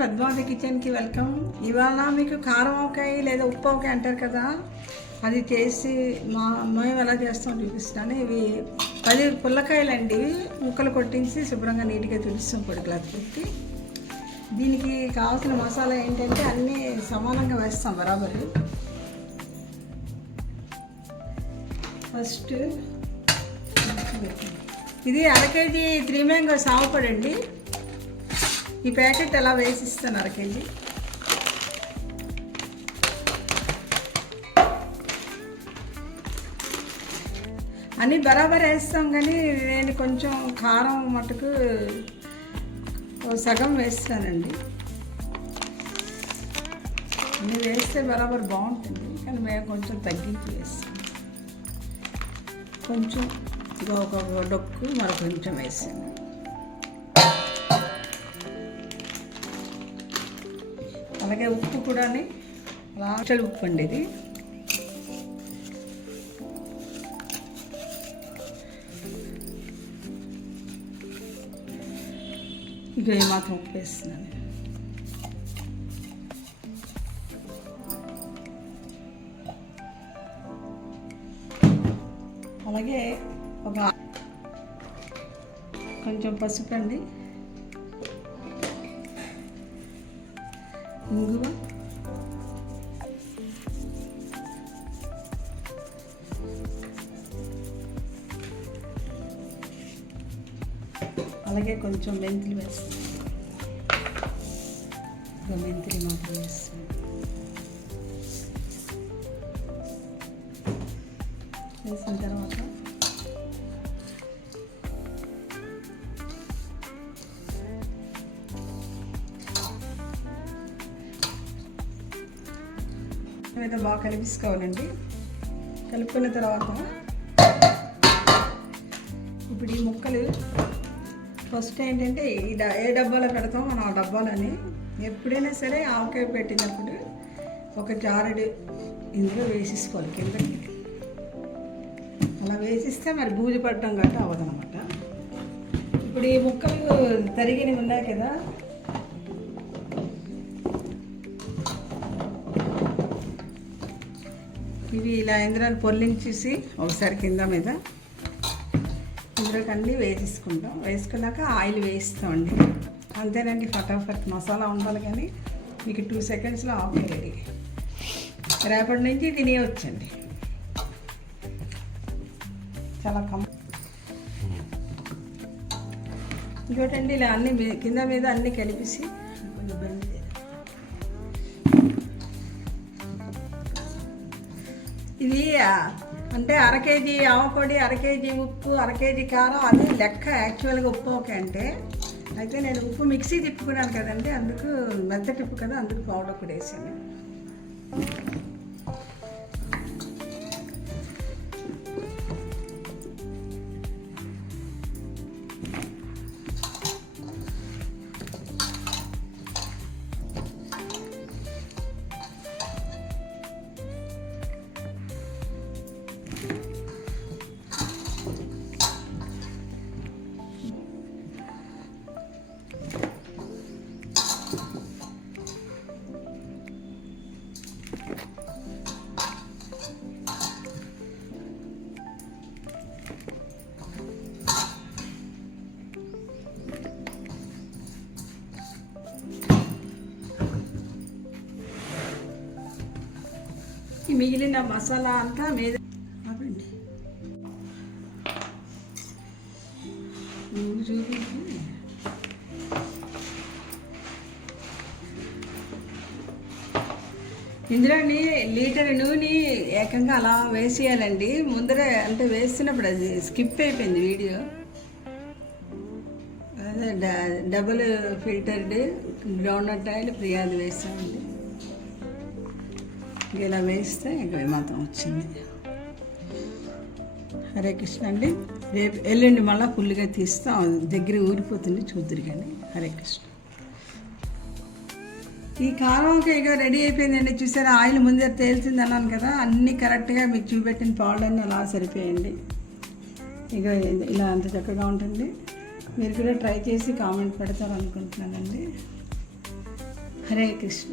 పద్మావతి కిచెన్కి వెల్కమ్. ఇవాళ మీకు కారం ఆవకాయ లేదా ఉప్పు ఆవకాయ అంటారు కదా, అది చేసి మేము ఎలా చేస్తామో చూపిస్తాను. ఇవి 10 పుల్లకాయలండి. ముక్కలు కొట్టించి శుభ్రంగా నీట్గా తుడిస్తాం పొడి క్లాత్ పెట్టి. దీనికి కావాల్సిన మసాలా ఏంటంటే అన్నీ సమానంగా వేస్తాం బరాబరు. ఫస్ట్ ఇది 1/2 కేజీ 3 మ్యాంగోస్ ఆవపొడి అండి. ఈ ప్యాకెట్ ఎలా వేసిస్తాను 1/2 కేజీ. అన్నీ బరాబర్ వేస్తాం, కానీ నేను కొంచెం కారం మటుకు సగం వేస్తానండి. అన్నీ వేస్తే బరాబర్ బాగుంటుంది, కానీ మేము కొంచెం తగ్గించి వేస్తాం. కొంచెం ఒక డొక్కు మరి కొంచెం వేసాను. అలాగే ఉప్పు కూడా లాస్టల్ ఉప్పు అండి ఇది. ఇక ఏమాత్రం ఉప్పు వేస్తున్నాను. అలాగే ఒక కొంచెం పసుపు అండి, ఇంగువ, అలాగే కొంచెం మెంతులు వేస్తాను. మెంతులు మాత్రం వేస్తాను. వేసిన తర్వాత అయితే బాగా కలిపించుకోవాలండి. కలుపుకున్న తర్వాత ఇప్పుడు ఈ ముక్కలు ఫస్ట్ ఏంటంటే ఏ డబ్బాలో పెడతాం మనం ఆ డబ్బాలని. ఎప్పుడైనా సరే ఆవకాయ పెట్టినప్పుడు ఒక జారెడు ఇందులో వేసేసుకోవాలి కిందకి. అలా వేసిస్తే మరి బూజు పడటం గట్రా అవ్వదనమాట. ఇప్పుడు ఈ ముక్కలు తరిగినవి ఉన్నాయి కదా, ఇవి ఇలా ఇందులో పొర్లించేసి ఒకసారి కింద మీద ఇందులోకి అన్నీ వేసేసుకుంటాం. వేసుకున్నాక ఆయిల్ వేస్తామండి. అంతేనండి, ఫటాఫట్. మసాలా ఉండాలి కానీ మీకు 2 సెకండ్స్లో ఆవకాయ రెడీ. రేపటి నుంచి తినేయవచ్చండి. చాలా ఇంకోటండి, ఇలా అన్నీ కింద మీద అన్నీ కలిపేసి కొంచెం బండి ఇది అంటే 1/2 కేజీ ఆవపొడి, 1/2 కేజీ ఉప్పు, 1/2 కేజీ కారం, అదే లెక్క యాక్చువల్గా ఉప్పు ఓకే అంటే. అయితే నేను ఉప్పు మిక్సీ తిప్పుకున్నాను కదండి, అందుకు మెత్త తిప్పు కదా, అందుకు పౌడర్ కూడా వేసాను. ఈ మిగిలిన మసాలా అంతా మీద ఆపండి చూపించి ఇందులోని లీటర్ నూనె ఏకంగా అలా వేసేయాలండి. ముందరే అంటే వేస్తున్నప్పుడు అది స్కిప్ అయిపోయింది వీడియో. అదే డబుల్ ఫిల్టర్డ్ గ్రౌండ్నట్ ఆయిల్ ప్రియాది వేసామండి. ఇలా వేస్తే ఇంకా మాత్రం వచ్చింది. హరే కృష్ణ అండి. రేపు ఎల్లుండి మళ్ళీ ఫుల్గా తీస్తాం, దగ్గర ఊరిపోతుంది, చూద్దరు కానీ. హరే కృష్ణ. ఈ కారం ఇక రెడీ అయిపోయిందండి. చూసారా, ఆయిల్ ముందే తేల్చింది అన్నాను కదా, అన్నీ కరెక్ట్గా మీకు చూపెట్టిన పావులన్నీ అలా సరిపోయండి. ఇక ఇలా అంత చక్కగా ఉంటుంది. మీరు కూడా ట్రై చేసి కామెంట్ పెడతారు అనుకుంటున్నానండి. హరే కృష్ణ.